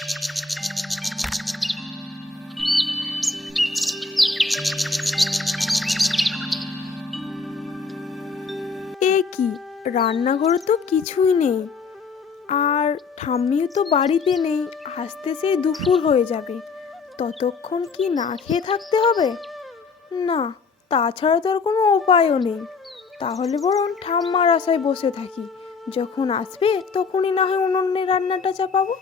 এ কি? রান্নাঘরে তো কিছুই নেই। আর ঠাম্মিও তো বাড়িতে নেই, আসতে সেই দুপুর হয়ে যাবে। ততক্ষণ কি না খেয়ে থাকতে হবে? না, তাছাড়া তো আর কোনো উপায়ও নেই। তাহলে বরং ঠাম্মার আশায় বসে থাকি। যখন আসবে, তখনই না হয় উনুনে রান্নাটা চাপাবো।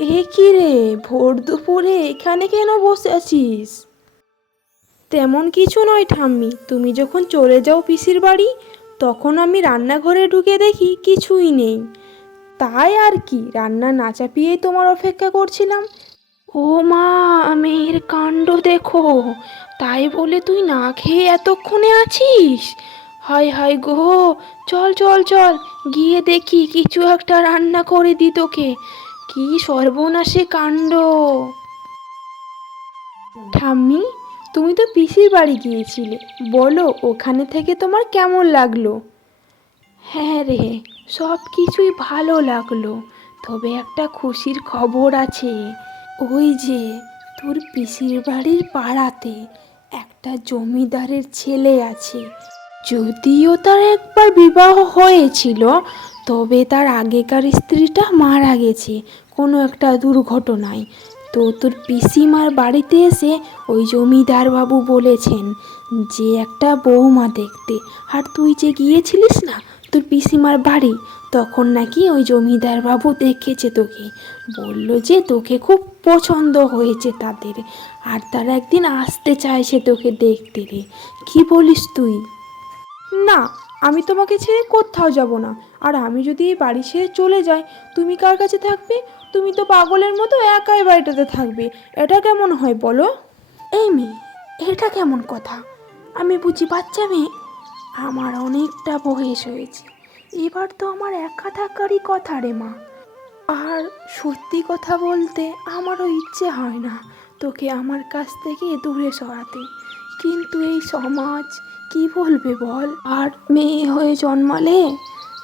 এ কি রে? ভোর দুপুরে এখানে কেন বসে আছিস? তেমন কিছু নয় ঠাম্মি। তুমি যখন চলে যাও পিসির বাড়ি, তখন আমি রান্নাঘরে ঢুকে দেখি কিছুই নেই। তাই আর কি, রান্না না চাপিয়েই তোমার অপেক্ষা করছিলাম। ও মা, মেয়ের কাণ্ড দেখো। তাই বলে তুই না খেয়ে এতক্ষণে আছিস? হায় হায় গো, চল চল চল, গিয়ে দেখি কিছু একটা রান্না করে দি তোকে। কি সর্বনাশে কাণ্ড? ঠাম্মি, তুমি তো পিসির বাড়ি গিয়েছিলে। বলো, ওখানে থেকে তোমার কেমন লাগল? হ্যাঁ রে সব কিছুই ভালো লাগল। তবে একটা খুশির খবর আছে। ওই যে, তোর পিসির বাড়ির পাড়াতে একটা জমিদারের ছেলে আছে। যদিও তার একবার বিবাহ হয়েছিল তবে তার আগেকার স্ত্রীটা মারা গেছে। কোনো একটা দুর্ঘটনায়। তো তোর পিসিমার বাড়িতে এসে ওই জমিদার বাবু বলেছেন যে, একটা বৌমা দেখতে। আর তুই যে গিয়েছিলিস না তোর পিসিমার বাড়ি, তখন নাকি ওই জমিদার বাবু দেখেছে তোকে। বলল যে, তোকে খুব পছন্দ হয়েছে তাদের। আর তারা একদিন আসতে চাইছে তোকে দেখতে রে। কি বলিস তুই? না, আমি তোমাকে ছেড়ে কোথাও যাব না। আর আমি যদি এই বাড়ি ছেড়ে চলে যাই, তুমি কার কাছে থাকবে? তুমি তো পাগলের মতো একাই বাড়িটাতে থাকবে। এটা কেমন হয় বলো? এই মেয়ে, এটা কেমন কথা? আমি বুঝি বাচ্চা মেয়ে। আমার অনেকটা বয়স হয়েছে। এবার তো আমার একা থাকারই কথা রে মা। আর সত্যি কথা বলতে আমারও ইচ্ছে হয় না তোকে আমার কাছ থেকে দূরে সরাতে। কিন্তু এই সমাজ কি বলবে বল? আর মেয়ে হয়ে জন্মালে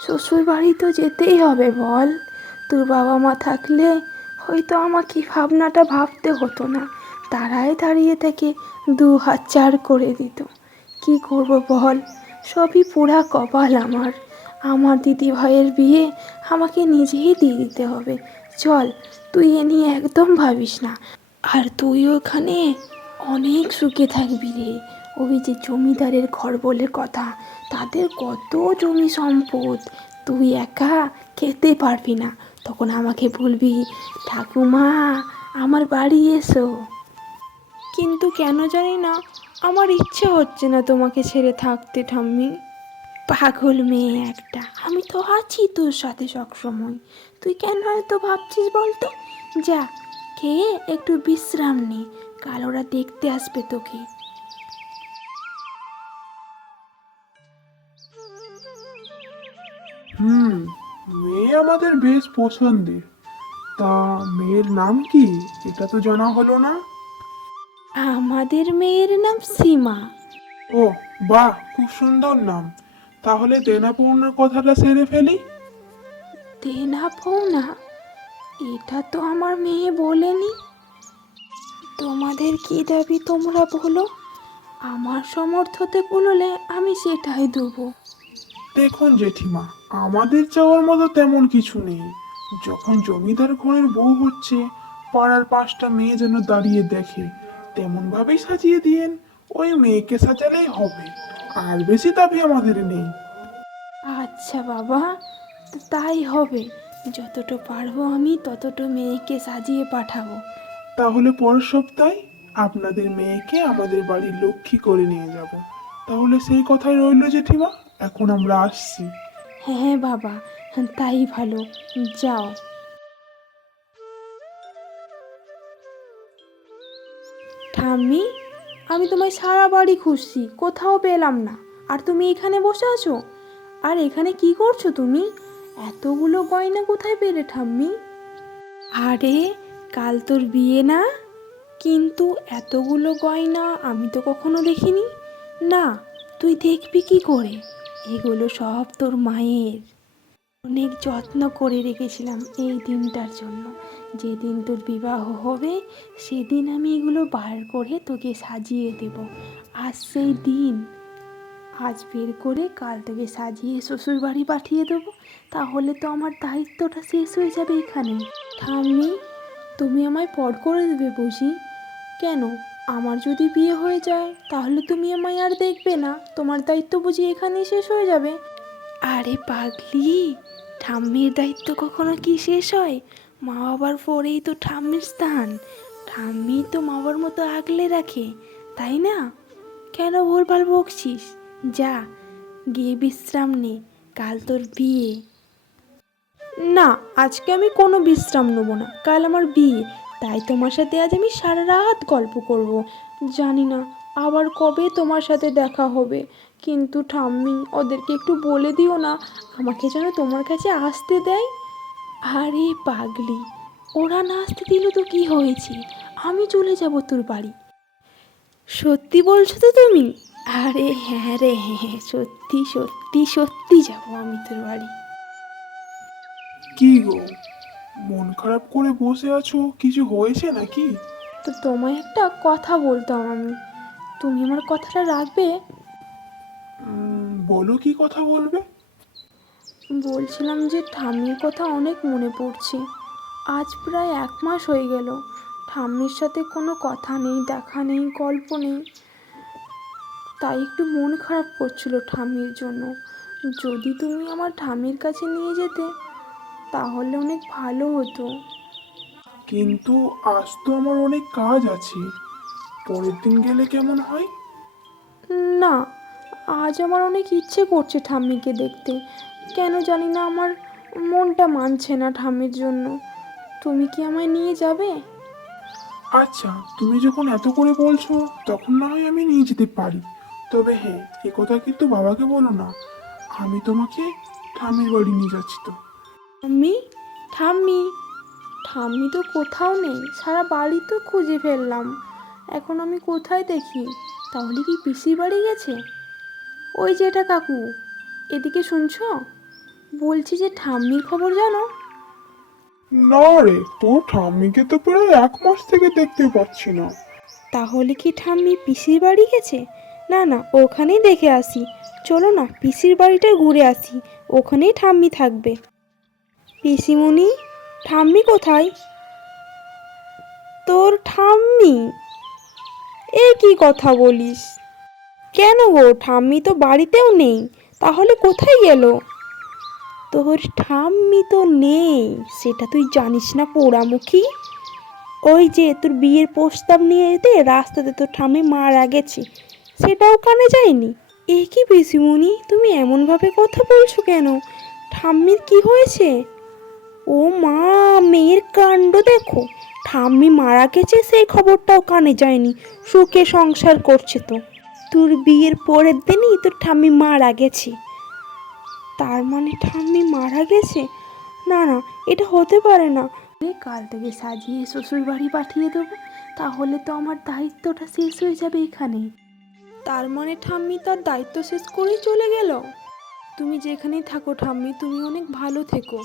শ্বশুর বাড়ি তো যেতেই হবে বল। তোর বাবা মা থাকলে হয়তো আমাকে ভাবনাটা ভাবতে হতো না। তারাই দাঁড়িয়ে থেকে দু হাত চার করে দিত। কি করব বল? সবই পুরা কপাল আমার। আমার দিদি ভাইয়ের বিয়ে আমাকে নিজেই দিয়ে দিতে হবে। চল, তুই এ নিয়ে একদম ভাবিস না। আর তুই ওখানে অনেক সুখে থাকবি রে। ওই যে জমিদারের ঘর বলে কথা তাদের কত জমি সম্পদ। তুই একা খেতে পারবি না। তখন আমাকে বলবি ঠাকুমা আমার বাড়ি এসো। কিন্তু কেন জানি না আমার ইচ্ছে হচ্ছে না তোমাকে ছেড়ে থাকতে ঠাম্মি। পাগল মেয়ে একটা আমি তো আছি তোর সাথে সবসময়। তুই কেন হয়তো ভাবছিস বলতো? যা খেয়ে একটু বিশ্রাম নে কাল ওরা দেখতে আসবে তোকে। হুম মেয়ে আমাদের বেশ পছন্দের। তা মেয়ের নাম কি? এটা তো জানা হলো না। আমাদের মেয়ের নাম সীমা। ও বাহ খুব সুন্দর নাম। তাহলে দেনা পাওনার কথাটা সেরে ফেলি। দেনা না এটা তো আমার মেয়ে বলেনি। তোমাদের কি দাবি তোমরা বলো? আমার সমর্থতে বললে আমি সেটাই দেবো। দেখুন জেঠিমা আমাদের চাওয়ার মতো তেমন কিছু নেই। যখন জমিদার ঘরের বউ হচ্ছে পাড়ার পাঁচটা মেয়ে যেন দাঁড়িয়ে দেখে তেমন ভাবেই সাজিয়ে দিয়েন ওই মেয়েকে সাজালেই হবে আর বেশি দাবি আমাদের নেই। আচ্ছা বাবা তাই হবে। যতটা পারব আমি ততটা মেয়েকে সাজিয়ে পাঠাবো। তাহলে পরের সপ্তাহে আপনাদের মেয়েকে আমাদের বাড়ির লক্ষ্মী করে নিয়ে যাব। তাহলে সেই কথাই রইল জেঠিমা। এখন আমরা আসছি। হ্যাঁ হ্যাঁ বাবা। তাই ভালো। যাও। ঠাম্মি, আমি তোমায় সারা বাড়ি খুঁজছি। কোথাও পেলাম না। আর তুমি এখানে বসে আছো? আর এখানে কি করছ তুমি? এতগুলো গয়না কোথায় পেলে, ঠাম্মি? আরে, কাল তোর বিয়ে না? কিন্তু এতগুলো গয়না আমি তো কখনো দেখিনি। না, তুই দেখবি কি করে? এগুলো সব তোর মায়ের। অনেক যত্ন করে রেখেছিলাম এই দিনটার জন্য। যেদিন তোর বিবাহ হবে, সেদিন আমি এগুলো বার করে তোকে সাজিয়ে দেব। আজ সেই দিন আজ বের করে কাল তোকে সাজিয়ে শ্বশুর বাড়ি পাঠিয়ে দেবো। তাহলে তো আমার দায়িত্বটা শেষ হয়ে যাবে এখানে। ঠাম্মি, তুমি আমায় পর করে দেবে বুঝি? কেন? আমার যদি বিয়ে হয়ে যায় তাহলে তুমি আমায় আর দেখবে না। তোমার দায়িত্ব বুঝি এখানেই শেষ হয়ে যাবে। আরে পাগলি ঠাম্মির দায়িত্ব কখনো কি শেষ হয়? মা বাবার পরেই তো ঠাম্মির স্থান। ঠাম্মি তো মা বাবার মতো আগলে রাখে তাই না? কেন ভুলভাল বকছিস? যা গিয়ে বিশ্রাম নে কাল তোর বিয়ে। না আজকে আমি কোনো বিশ্রাম নেব না কাল আমার বিয়ে। তাই তোমার সাথে আজ আমি সারা রাত গল্প করব। জানি না, আবার কবে তোমার সাথে দেখা হবে। কিন্তু ঠাম্মি, ওদেরকে একটু বলে দিও না, আমাকে যেন তোমার কাছে আসতে দেয়। আরে পাগলি, ওরা না আসতে দিল তো কি হয়েছে? আমি চলে যাব তোর বাড়ি। সত্যি বলছো তো তুমি? আরে হ্যাঁ রে হ্যাঁ সত্যি সত্যি সত্যি যাব আমি তোর বাড়ি। কি গো? মন খারাপ করে বসে আছো? কিছু হয়েছে নাকি? তো তোমায় একটা কথা বলতাম আমি। তুমি আমার কথাটা রাখবে? বলো কি কথা বলবে? বলছিলাম যে ঠাম্মির কথা অনেক মনে পড়ছে। আজ প্রায় এক মাস হয়ে গেল। ঠাম্মির সাথে কোনো কথা নেই দেখা নেই গল্প নেই। তাই একটু মন খারাপ করছিল ঠাম্মির জন্য। যদি তুমি আমার ঠাম্মির কাছে নিয়ে যেতে তাহলে অনেক ভালো হতো। কিন্তু আজ তো আমার অনেক কাজ আছে। পরের দিন গেলে কেমন হয়? না আজ আমার অনেক ইচ্ছে করছে ঠাম্মিকে দেখতে। কেন জানি না আমার মনটা মানছে না ঠাম্মির জন্য। তুমি কি আমায় নিয়ে যাবে? আচ্ছা তুমি যখন এত করে বলছো তখন না হয় আমি নিয়ে যেতে পারি। তবে হ্যাঁ এ কথা কিন্তু বাবাকে বলো না। আমি তোমাকে ঠাম্মির বাড়ি নিয়ে যাচ্ছি তো। ঠাম্মি ঠাম্মি ঠাম্মি তো কোথাও নেই সারা বাড়ি তো খুঁজে ফেললাম। এখন আমি কোথায় দেখি? তাহলে কি পিসির বাড়ি গেছে? ওই যে এটা কাকু এদিকে শুনছ? বলছি যে ঠাম্মির খবর জানো? না রে তোর ঠাম্মিকে তো প্রায় এক মাস থেকে দেখতে পাচ্ছি না। তাহলে কি ঠাম্মি পিসির বাড়ি গেছে? না না ওখানেই দেখে আসি। চলো না পিসির বাড়িটা ঘুরে আসি ওখানেই ঠাম্মি থাকবে। পিসিমণি, ঠাম্মি কোথায়? তোর ঠাম্মি? এ কি কথা বলিস? কেন গো, ঠাম্মি তো বাড়িতেও নেই, তাহলে কোথায় গেল? তোর ঠাম্মি তো নেই, সেটা তুই জানিস না পোড়ামুখী। ওই যে তোর বিয়ের প্রস্তাব নিয়ে যেতে রাস্তাতে তোর ঠাম্মি মারা গেছে, সেটাও কানে যায়নি? এ কি পিসিমণি, তুমি এমনভাবে কথা বলছো কেন? ঠাম্মির কি হয়েছে? ও মা মেয়ের কাণ্ড দেখো। ঠাম্মি মারা গেছে সেই খবরটাও কানে যায়নি। সুখে সংসার করছে তো। তোর বিয়ের পরের দিনই তোর ঠাম্মি মারা গেছে। তার মানে ঠাম্মি মারা গেছে? না না এটা হতে পারে না। কাল থেকে সাজিয়ে শ্বশুর বাড়ি পাঠিয়ে দেবো। তাহলে তো আমার দায়িত্বটা শেষ হয়ে যাবে এখানে। তার মানে ঠাম্মি তার দায়িত্ব শেষ করেই চলে গেল? তুমি যেখানেই থাকো ঠাম্মি তুমি অনেক ভালো থেকো।